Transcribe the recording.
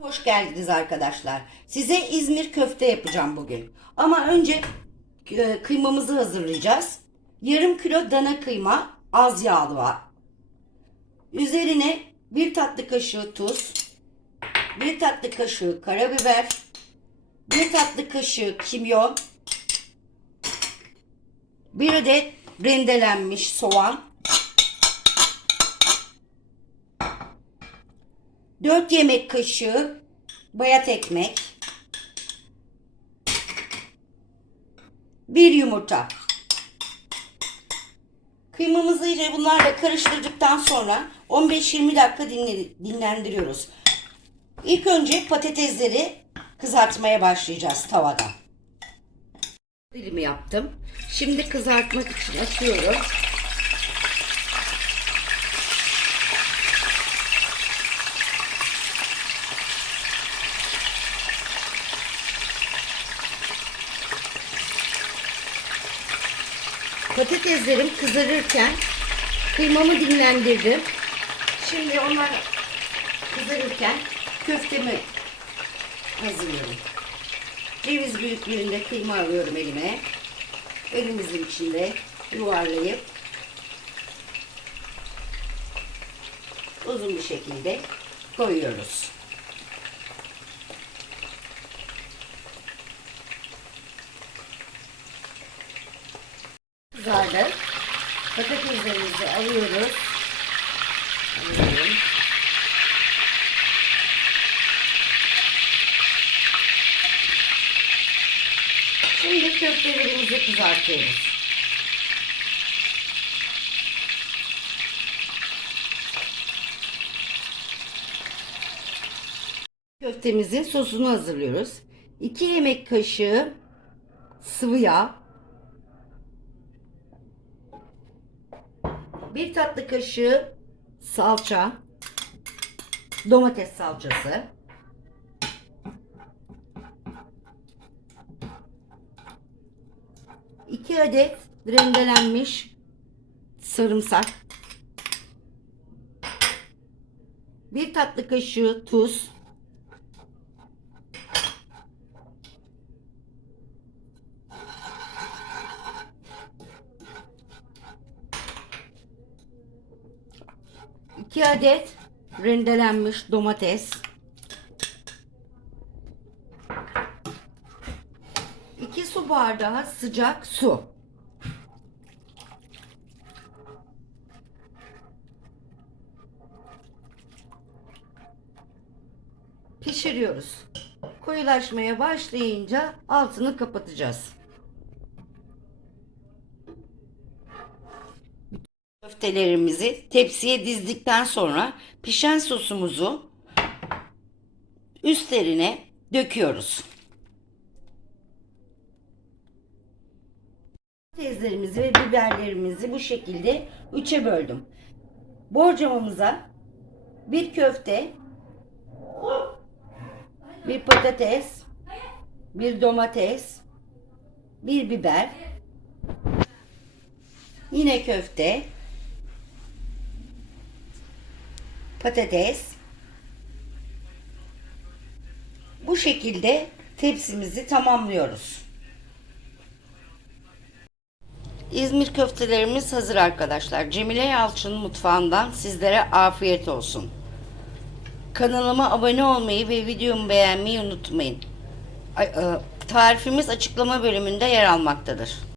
Hoş geldiniz arkadaşlar. Size İzmir köfte yapacağım bugün. Ama önce e, kıymamızı hazırlayacağız. Yarım kilo dana kıyma, az yağlı var. Üzerine bir tatlı kaşığı tuz, bir tatlı kaşığı karabiber, bir tatlı kaşığı kimyon, bir adet rendelenmiş soğan, 4 yemek kaşığı bayat ekmek, bir yumurta. Kıymamızı iyice bunlarla karıştırdıktan sonra 15-20 dakika dinle- dinlendiriyoruz. İlk önce patatesleri kızartmaya başlayacağız tavada. Dilimi yaptım. Şimdi kızartmak için açıyorum. Patateslerim kızarırken kıymamı dinlendirdim. Şimdi onlar kızarırken köftemi hazırlıyorum. Ceviz büyüklüğünde kıyma alıyorum elime. Elimizin içinde yuvarlayıp uzun bir şekilde koyuyoruz. Kızardı. Patateslerimizi alıyoruz. Alıyorum. Şimdi köftelerimizi kızartıyoruz. Köftemizin sosunu hazırlıyoruz. 2 yemek kaşığı sıvı yağ, bir tatlı kaşığı salça, domates salçası, iki adet rendelenmiş sarımsak, bir tatlı kaşığı tuz, iki adet rendelenmiş domates, iki su bardağı sıcak su. Pişiriyoruz. Koyulaşmaya başlayınca altını kapatacağız. Köftelerimizi tepsiye dizdikten sonra pişen sosumuzu üstlerine döküyoruz. Patateslerimizi ve biberlerimizi bu şekilde üçe böldüm. Borcamamıza bir köfte, bir patates, bir domates, bir biber, yine köfte, patates. Bu şekilde tepsimizi tamamlıyoruz. İzmir köftelerimiz hazır arkadaşlar. Cemile Yalçın mutfağından sizlere afiyet olsun. Kanalıma abone olmayı ve videomu beğenmeyi unutmayın. Ay- e, Tarifimiz açıklama bölümünde yer almaktadır.